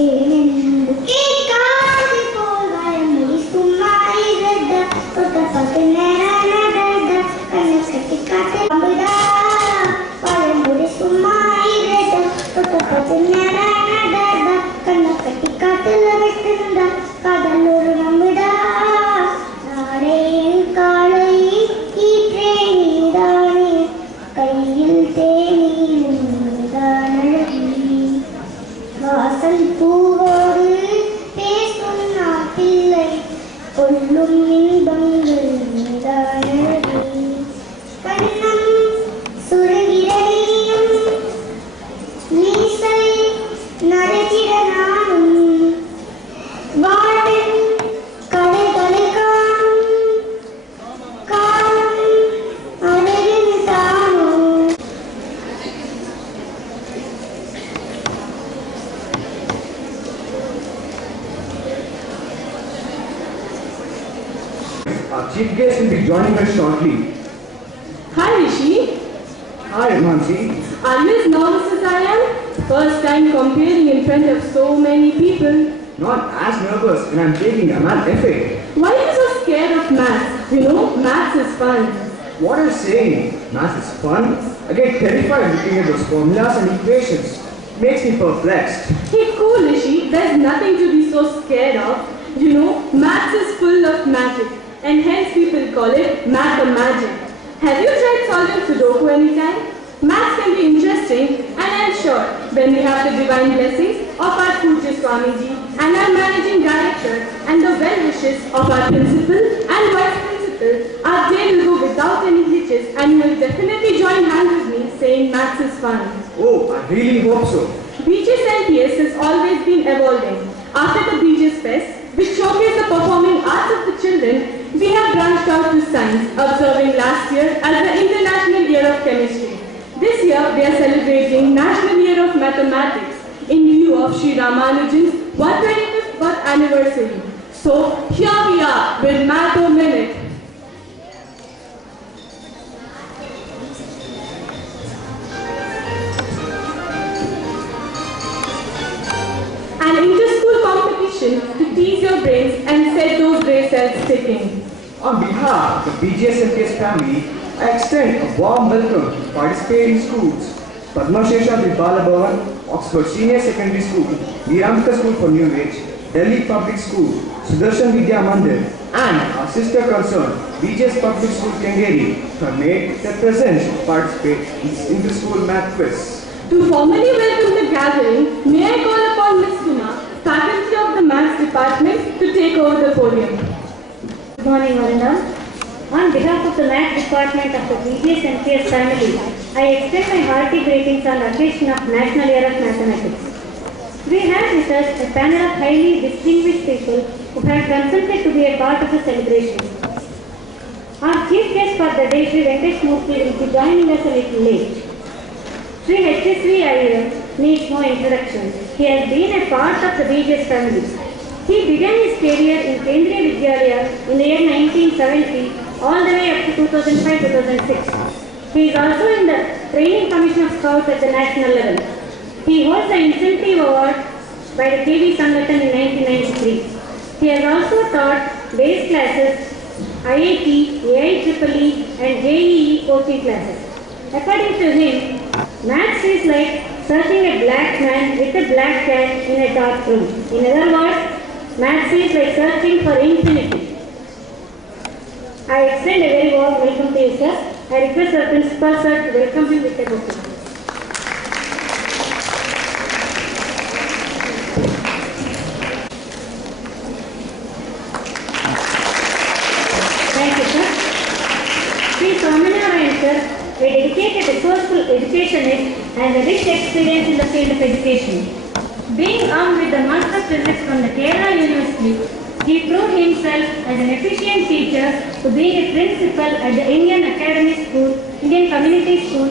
ஏனென்றுக்கே காது போகாய முடிசும்மாயிரத தொட்ட பத்து நேரனடத கண்ண கட்டி காத்து அம்புதா வாய முடிசும்மாயிரத தொட்ட பத்து நேரனடத கண்ண கட்டி காத்துல விட்டுருந்தா காதலோரு நம்புதா நானே என் காலை ஈற்றே நீதானே கையில் தேனி வாசல் பூவோடு பேசும் நாட்டில்லை கொள்ளும் இன்பங்கள் நீதானடி கண்ணம் சுரகிரடியும் மீசை நரைத்திட நானும் வாழ்வின் கலைகளை காணும் காணும் அழகின் தானும் Our chief guest will be joining us shortly. Hi Rishi. Hi Mansi. Are you as nervous as I am? First time comparing in front of so many people. Not as nervous when I'm taking a math FA. Why are you so scared of maths? You know, maths is fun. What are you saying? Math is fun? I get terrified looking at those formulas and equations. Makes me perplexed. Hey, cool Rishi. There's nothing to be so scared of. You know, maths is full of magic. And hence people call it mathemagic. Have you tried solving Sudoku anytime? Maths can be interesting, and I'm sure when we have the divine blessings of our Pujya Swamiji and our managing director and the well wishes of our principal and vice principal, our day will go without any hitches and you will definitely join hands with me saying maths is fun. Oh, I really hope so. BJ's NPS has always been evolving. After the BJ's Fest, which showcased the performing arts of the children, we have branched out to science, observing last year as the International Year of Chemistry. This year, we are celebrating National Year of Mathematics in lieu of Sri Ramanujan's 125th birth anniversary. So, here we are with Math Minute. An inter-school competition to tease your brains and set those brain cells ticking. On behalf of the BGS MPS family, I extend a warm welcome to participating schools. Padma Shesha Vidbala Bhavan, Oxford Senior Secondary School, Veeramika School for New Age, Delhi Public School, Sudarshan Vidya Mandir, and our sister concern, BGS Public School Kengeri, have made their presence to participate in this inter-school math quiz. To formally welcome the gathering, may I call upon Ms. Suma, faculty of the Maths Department, to take over the podium. Good morning, Varuna. On behalf of the Maths Department of the BGS NPS family, I extend my hearty greetings on the occasion of National Year of Mathematics. We have with us a panel of highly distinguished people who have consented to be a part of the celebration. Our chief guest for the day, Sri Venkatesh Murthy, will be joining us a little late. Sri HSV Iyer needs no introduction. He has been a part of the BGS family. He began his career in Kendriya Vidyalaya in the year 1970 all the way up to 2005-2006. He is also in the Training Commission of Scouts at the national level. He holds the incentive award by the KV Sangathan in 1993. He has also taught base classes, IIT, AIEEE and JEE coaching classes. According to him, maths is like searching a black man with a black cat in a dark room. In other words, maths is like searching for infinity. I extend a very warm welcome to you, sir. I request our principal, sir, to welcome you with a bouquet. Thank you, sir. Sri Swaminarayan, sir, a dedicated resourceful educationist and a rich experience in the field of education. Being armed with the Master of Physics from the Kerala University, he proved himself as an efficient teacher to being a principal at the Indian Academy School, Indian Community School,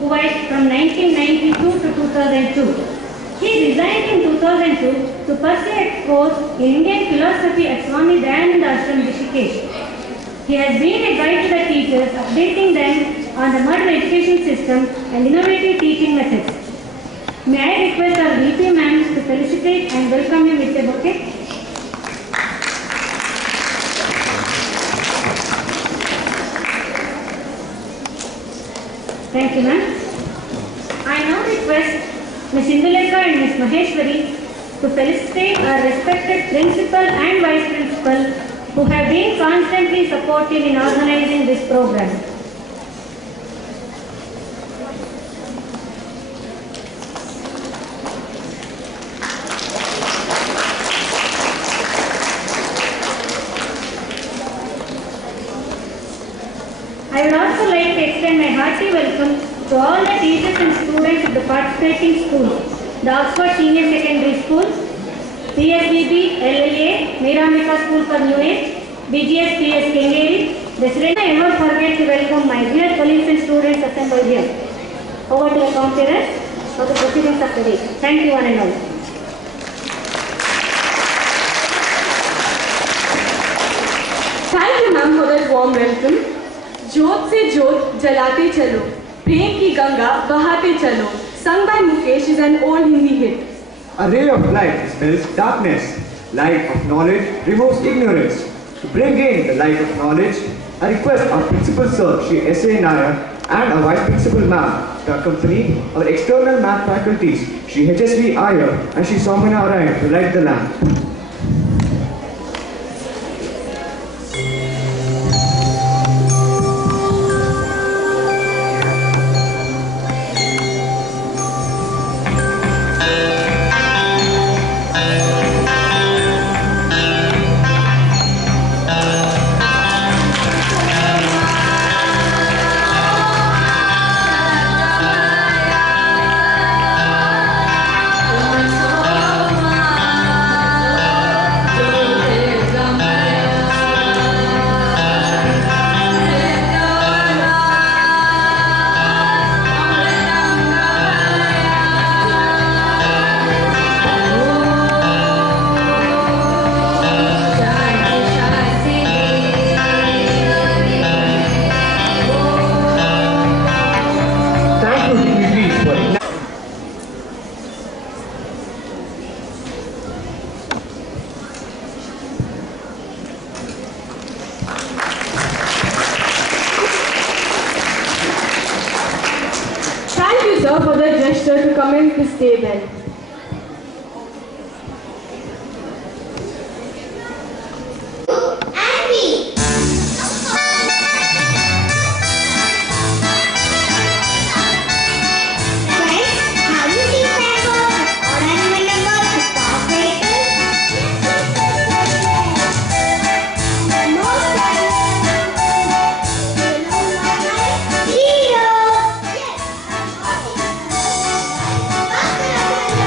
Kuwait from 1992 to 2002. He resigned in 2002 to pursue a course in Indian philosophy at Swami Dayananda Ashram, Rishikesh. He has been a guide to the teachers, updating them on the modern education system and innovative teaching methods. May I request our VP ma'am to felicitate and Okay? Thank you, ma'am. I now request Ms. Indulekha and Ms. Maheshwari to felicitate our respected principal and vice principal who have been constantly supportive in organizing this program. I would also like to extend my hearty welcome to all the teachers and students of the participating schools, the Oxford Senior Secondary School, CSBB, LLA, Meerambika School for New Age, BGS PS Kengeri. Resident, I never forget to welcome my dear colleagues and students assembled here. Over to the conference for the proceedings of the day. Thank you one and all. Thank you, ma'am, for that warm welcome. जोत से जोत जलाते चलो, प्रेम की गंगा बहाते चलो, sung by Mukesh is an old Hindi hit. A ray of light dispels darkness. Light of knowledge removes ignorance. To bring in the light of knowledge, I request our principal sir, Shri S.A. Nair, and our vice principal ma'am to accompany our external math faculties, Shri H.S.V. Iyer and Shri Somana Arayan to light the lamp. For the gesture to commence this day then. Yes.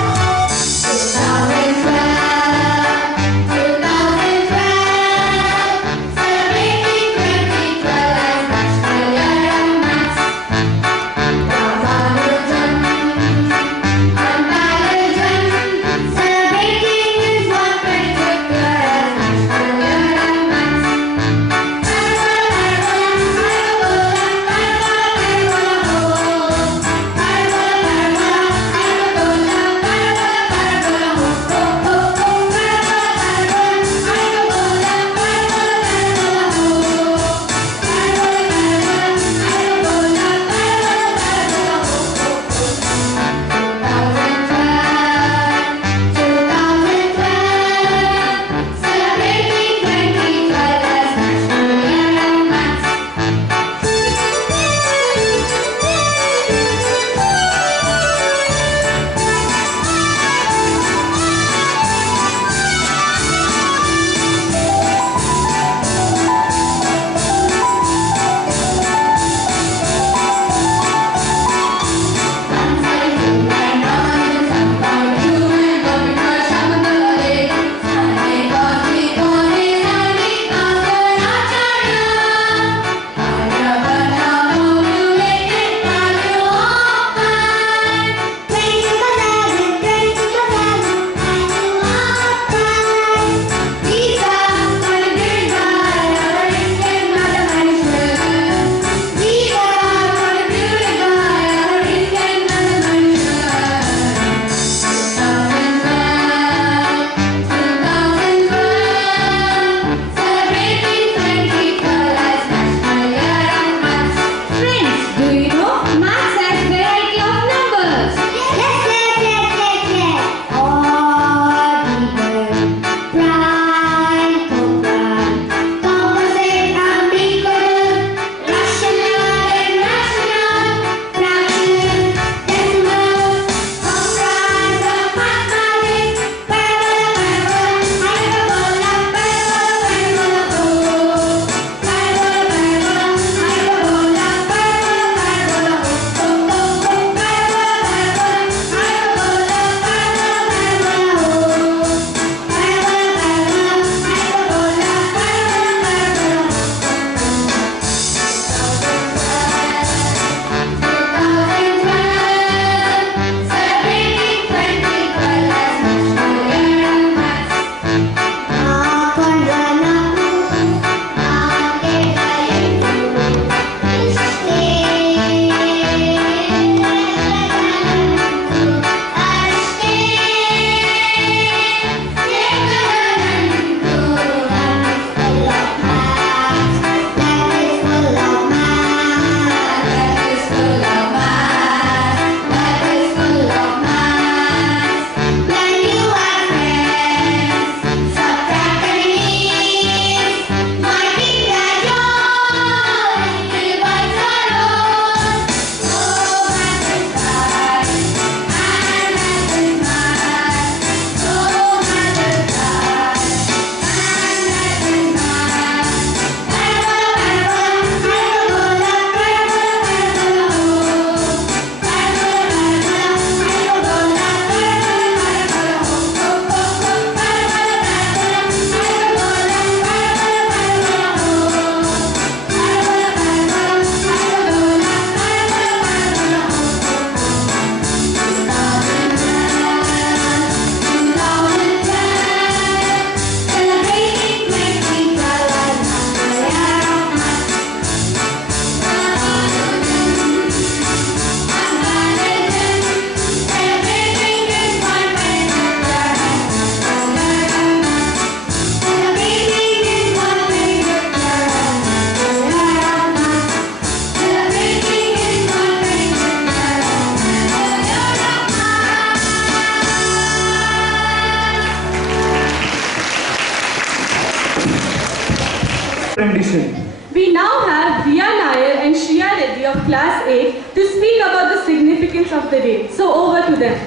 rendition. We now have Riya Nair and Shriya Reddy of Class 8 to speak about the significance of the day. So over to them.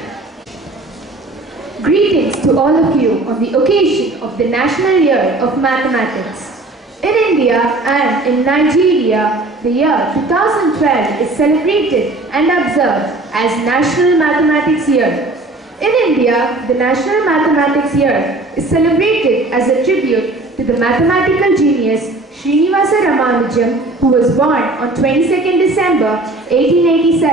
Greetings to all of you on the occasion of the National Year of Mathematics. In India and in Nigeria, the year 2012 is celebrated and observed as National Mathematics Year. In India, the National Mathematics Year is celebrated as a tribute to the mathematical genius Srinivasa Ramanujan, who was born on 22nd December 1887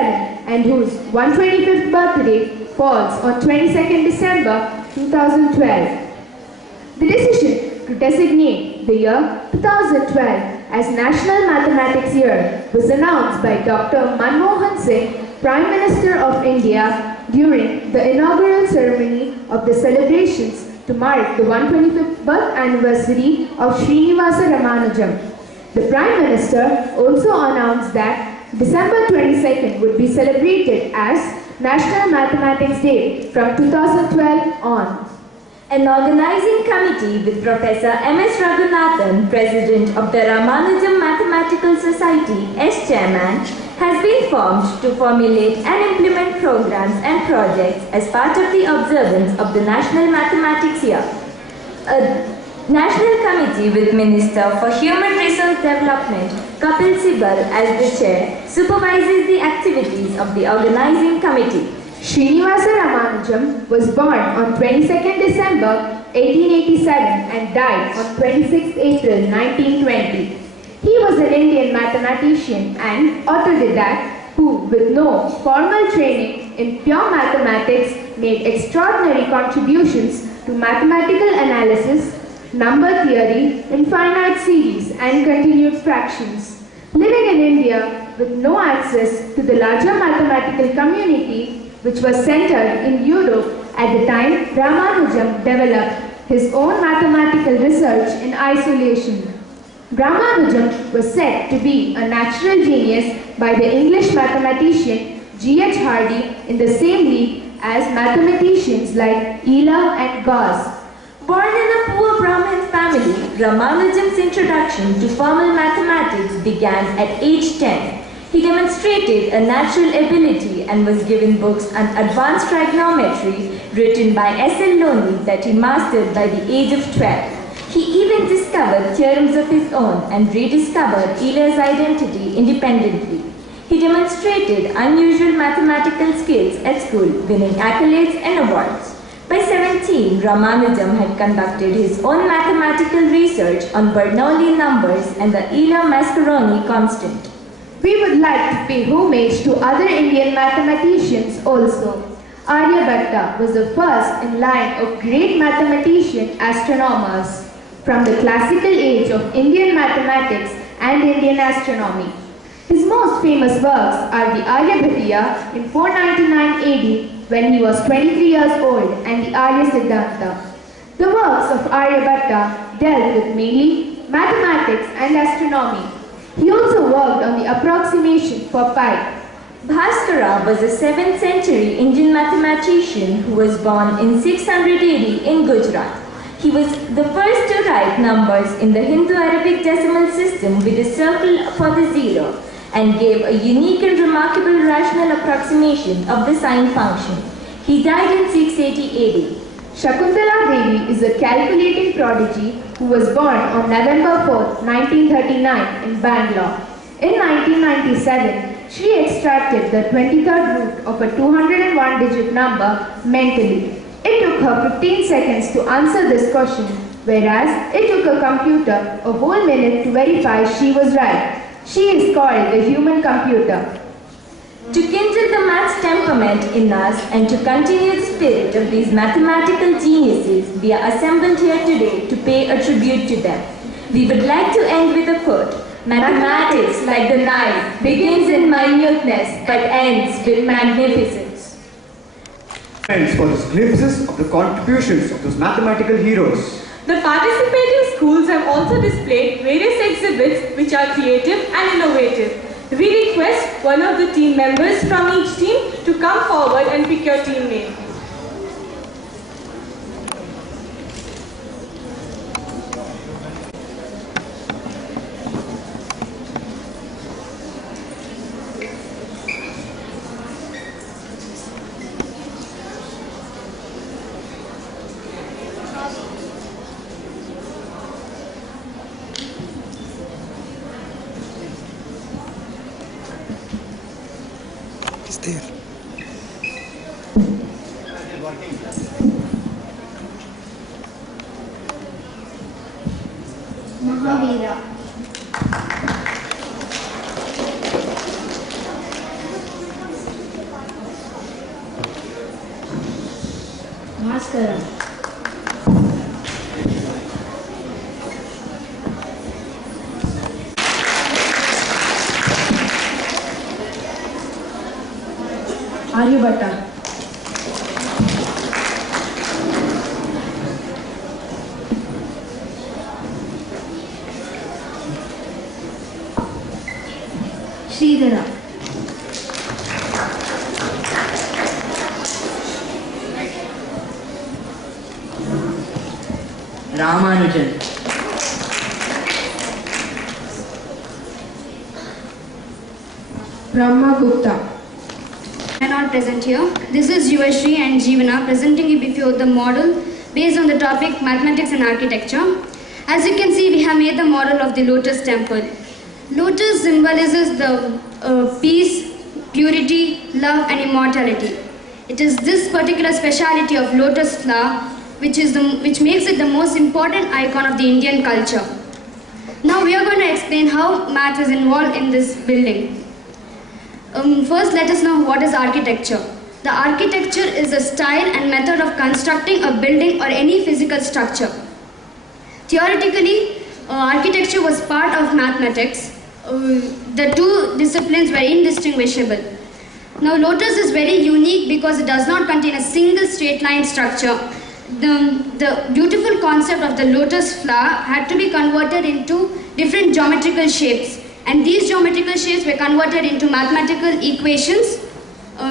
and whose 125th birthday falls on 22nd December 2012. The decision to designate the year 2012 as National Mathematics Year was announced by Dr. Manmohan Singh, Prime Minister of India, during the inaugural ceremony of the celebrations to mark the 125th birth anniversary of Srinivasa Ramanujan. The Prime Minister also announced that December 22nd would be celebrated as National Mathematics Day from 2012 on. An organizing committee with Professor M.S. Raghunathan, President of the Ramanujan Mathematical Society, as Chairman, has been formed to formulate and implement programs and projects as part of the observance of the National Mathematics Year. A National Committee with Minister for Human Resource Development, Kapil Sibal, as the Chair, supervises the activities of the organizing committee. Srinivasa Ramanujan was born on 22nd December 1887 and died on 26 April 1920. He was an Indian mathematician and autodidact who, with no formal training in pure mathematics, made extraordinary contributions to mathematical analysis, number theory, infinite series, and continued fractions. Living in India with no access to the larger mathematical community, which was centered in Europe at the time, Ramanujan developed his own mathematical research in isolation. Ramanujan was said to be a natural genius by the English mathematician G.H. Hardy in the same league as mathematicians like Euler and Gauss. Born in a poor Brahmin family, Ramanujan's introduction to formal mathematics began at age 10. He demonstrated a natural ability and was given books on advanced trigonometry written by S.L. Loney that he mastered by the age of 12. He even discovered theorems of his own and rediscovered Euler's identity independently. He demonstrated unusual mathematical skills at school, winning accolades and awards. By 17, Ramanujan had conducted his own mathematical research on Bernoulli numbers and the Euler-Mascheroni constant. We would like to pay homage to other Indian mathematicians also. Aryabhatta was the first in line of great mathematician astronomers from the classical age of Indian mathematics and Indian astronomy. His most famous works are the Aryabhatiya in 499 AD when he was 23 years old and the Arya Siddhanta. The works of Aryabhatta dealt with mainly mathematics and astronomy. He also worked on the approximation for pi. Bhaskara was a 7th century Indian mathematician who was born in 600 AD in Gujarat. He was the first to write numbers in the Hindu-Arabic decimal system with a circle for the zero and gave a unique and remarkable rational approximation of the sine function. He died in 680 AD. Shakuntala Devi is a calculating prodigy who was born on November 4, 1939 in Bangalore. In 1997, she extracted the 23rd root of a 201-digit number mentally. It took her 15 seconds to answer this question, whereas it took a computer a whole minute to verify she was right. She is called the human computer. To kindle the maths temperament in us and to continue the spirit of these mathematical geniuses, we are assembled here today to pay a tribute to them. We would like to end with a quote. Mathematics, like the knife, begins in minuteness but ends with magnificence. Friends, for these glimpses of the contributions of those mathematical heroes. The participating schools have also displayed various exhibits which are creative and innovative. We request one of the team members from each team to come forward and pick your team name. Mahavira. Bhaskara. Aryabhatta. Sridhara. Ramanujan. Brahmagupta. I am not present here. This is Yuvashri and Jeevana presenting you before the model based on the topic mathematics and architecture. As you can see, we have made the model of the lotus temple. Lotus symbolizes the peace, purity, love and immortality. It is this particular speciality of lotus flower which makes it the most important icon of the Indian culture. Now we are going to explain how math is involved in this building. First, let us know what is architecture. The architecture is the style and method of constructing a building or any physical structure. Theoretically, architecture was part of mathematics. The two disciplines were indistinguishable. Now, lotus is very unique because it does not contain a single straight line structure. The beautiful concept of the lotus flower had to be converted into different geometrical shapes. And these geometrical shapes were converted into mathematical equations,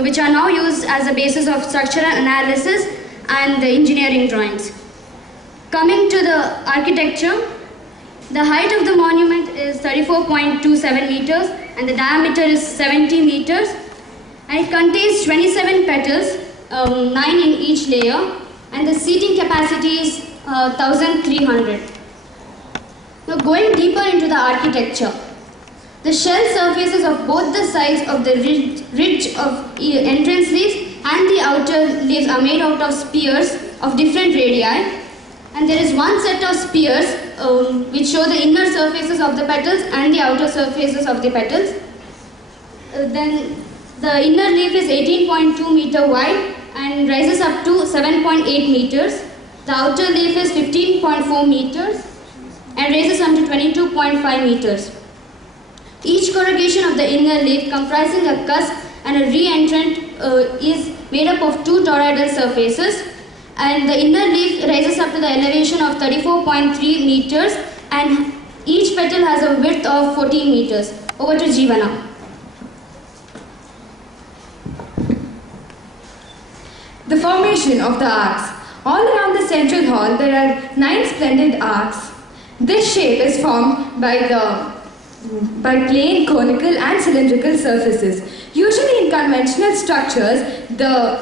which are now used as a basis of structural analysis and the engineering drawings. Coming to the architecture, the height of the monument is 34.27 meters and the diameter is 70 meters. And it contains 27 petals, 9 in each layer, and the seating capacity is 1,300. Now going deeper into the architecture. The shell surfaces of both the sides of the ridge of entrance leaves and the outer leaves are made out of spears of different radii. And there is one set of spears which show the inner surfaces of the petals and the outer surfaces of the petals. Then the inner leaf is 18.2 meter wide and rises up to 7.8 meters. The outer leaf is 15.4 meters and raises up to 22.5 meters. Each corrugation of the inner leaf comprising a cusp and a re-entrant is made up of two toroidal surfaces, and the inner leaf rises up to the elevation of 34.3 meters and each petal has a width of 14 meters. Over to Jeevana. The formation of the arcs. All around the central hall there are 9 splendid arcs. This shape is formed by plain, conical and cylindrical surfaces. Usually in conventional structures, the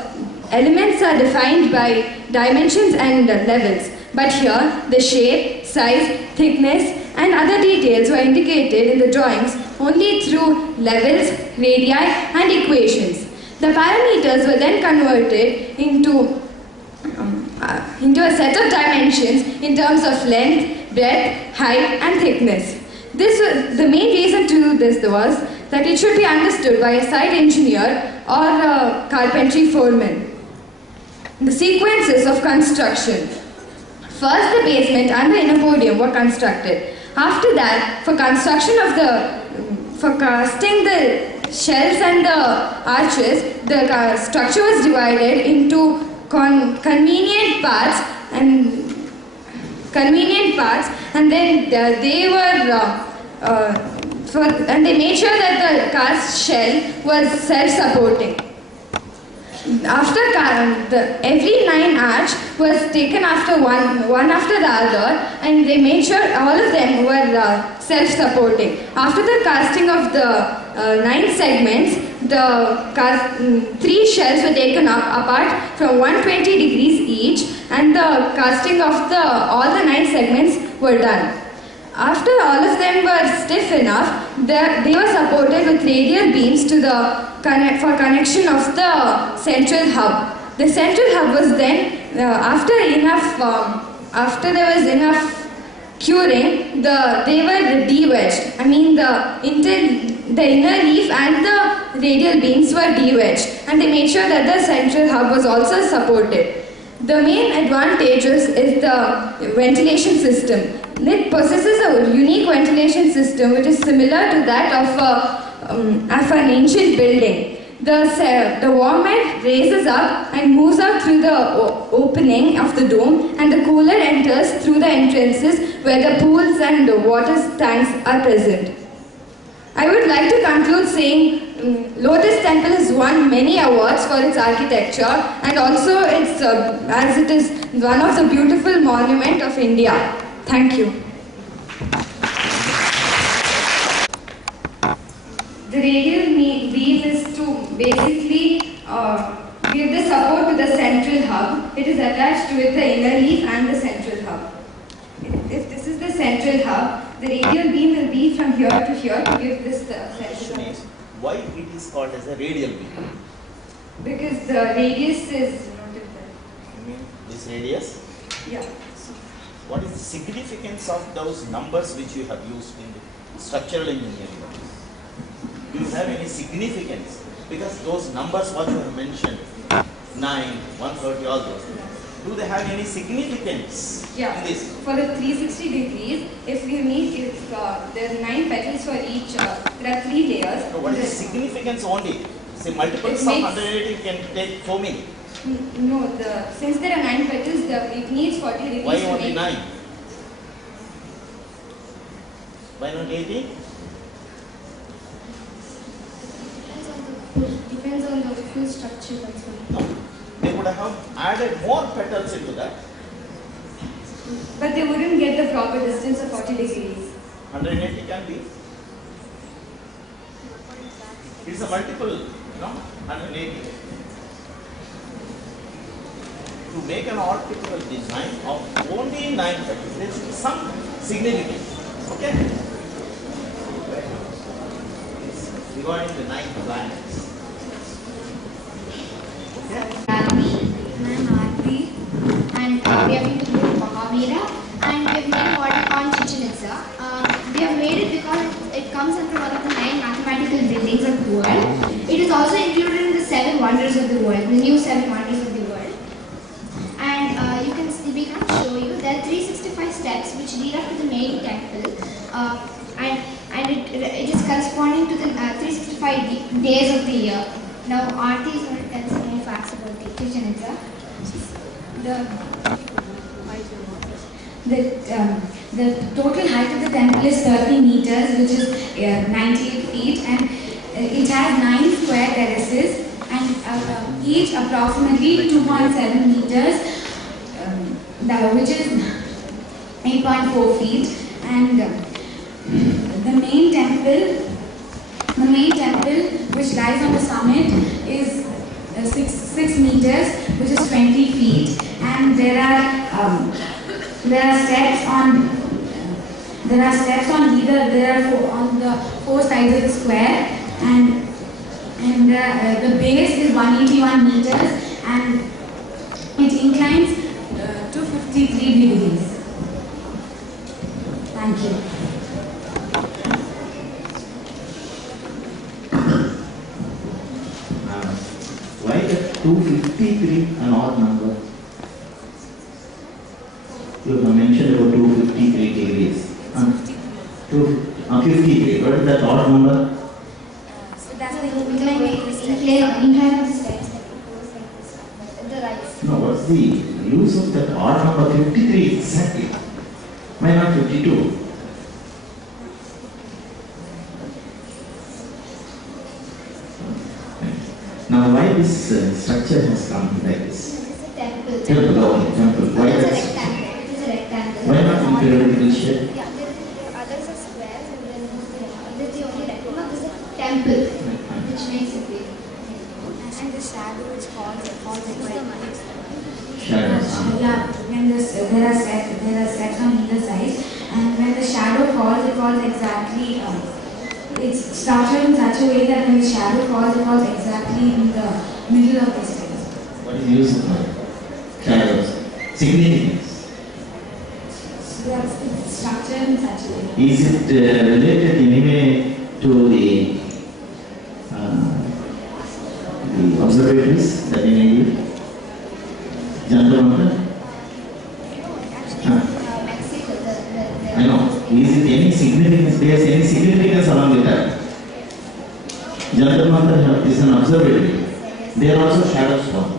elements are defined by dimensions and levels. But here, the shape, size, thickness and other details were indicated in the drawings only through levels, radii and equations. The parameters were then converted into a set of dimensions in terms of length, breadth, height and thickness. The main reason to do this was that it should be understood by a site engineer or a carpentry foreman. The sequences of construction. First, the basement and the inner podium were constructed. After that, for casting the shells and the arches, the structure was divided into convenient parts and then they made sure that the cast shell was self-supporting. After every 9 arch was taken after one after the other, and they made sure all of them were self-supporting. After the casting of the 9 segments, the 3 shells were taken apart from 120 degrees each, and the casting of all the 9 segments were done. After all of them were stiff enough, they were supported with radial beams to for connection of the central hub. The central hub was then, after there was enough curing, they were de-wedged. I mean, the inner leaf and the radial beams were de-wedged, and they made sure that the central hub was also supported. The main advantage is the ventilation system. It possesses a unique ventilation system which is similar to that of an ancient building. The warm air raises up and moves out through the opening of the dome, and the cooler enters through the entrances where the pools and the water tanks are present. I would like to conclude saying Lotus Temple has won many awards for its architecture, and also as it is one of the beautiful monuments of India. Thank you. The radial beam is to basically give the support to the central hub. It is attached to it, the inner leaf and the central hub. If this is the central hub, the radial beam will be from here to here to give this the central hub. Why it is called as a radial beam? Because the radius is noted there. You mean this radius? Yeah. What is the significance of those numbers which you have used in the structural engineering? Do you have any significance? Because those numbers what you have mentioned, 9, 130, all those, do they have any significance in this? For the 360 degrees, if there are 9 petals for each, there are 3 layers. So what is significance only? Say multiples of 180 can take so many. No, since there are 9 petals, it needs 40 degrees. Why only 9? Why not 80? Depends on the full structure also. No. They would have added more petals into that. But they wouldn't get the proper distance of 40 degrees. 180 can be. It's a multiple, 180. To make an architectural design of only 9 petals, there should be some significance. Okay? It's regarding the 9 planets. Okay? I'm Aarti, and we are going to go to Mahavira, and we have made model on Chichen Itza. We have made it because it comes under one of the 9 mathematical buildings of the world. It is also included in the 7 wonders of the world, the new 7 wonders of the world. And we can show you there are 365 steps which lead up to the main temple, and it is corresponding to the 365 days of the year. Now, Aarti is going to tell us more facts about the Chichen Itza. The total height of the temple is 30 meters, which is 98 feet, and it has 9 square terraces, and each approximately 2.7 meters, which is 8.4 feet, and the main temple, which lies on the summit, is 6 meters, which is 20 feet, and there are steps on on the 4 sides of the square, and the base is 181 meters, and it inclines to 53 degrees. Thank you. Why the 253 an odd number? You have mentioned about 253 degrees. 53. What is that odd number? So that's the incline of the steps. The right. No, what's the use of that odd number 53 exactly? Why not 52? Now, why this structure has come like this? It's a temple. Temple. Why It's a that? rectangle. It is a rectangle. Why not in periodical shape? Yeah, others are squares, and then this is the only rectangle. This is a temple, which makes it big. And the shadow which falls Shadows. Yeah, when there are steps on either side, and when the shadow falls exactly, it's structured in such a way that when the shadow falls, it falls exactly in the middle of the stairs. What is use of shadows? Significance. So it's structured in such a way. Is it related in any way to the observatories that you may give? Jantar I know. Is it any significance? There is any significance along with that? Jantar Mantar is an observatory. There are also shadows form.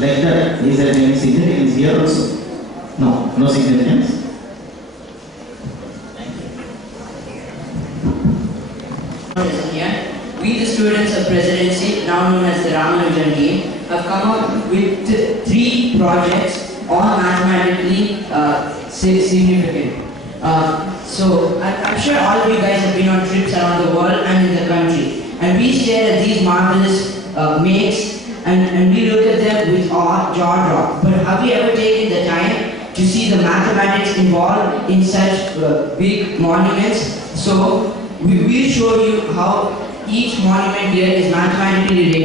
Like that. Is there any significance here also? No. No significance. We, the students of Presidency, now known as the Ramanujan team, have come up with 3 projects, all mathematically significant. So I'm sure all of you guys have been on trips around the world and in the country, and we stare at these marvelous makes and we look at them with awe, jaw drop. But have we ever taken the time to see the mathematics involved in such big monuments? So we will show you how each monument here is mathematically related.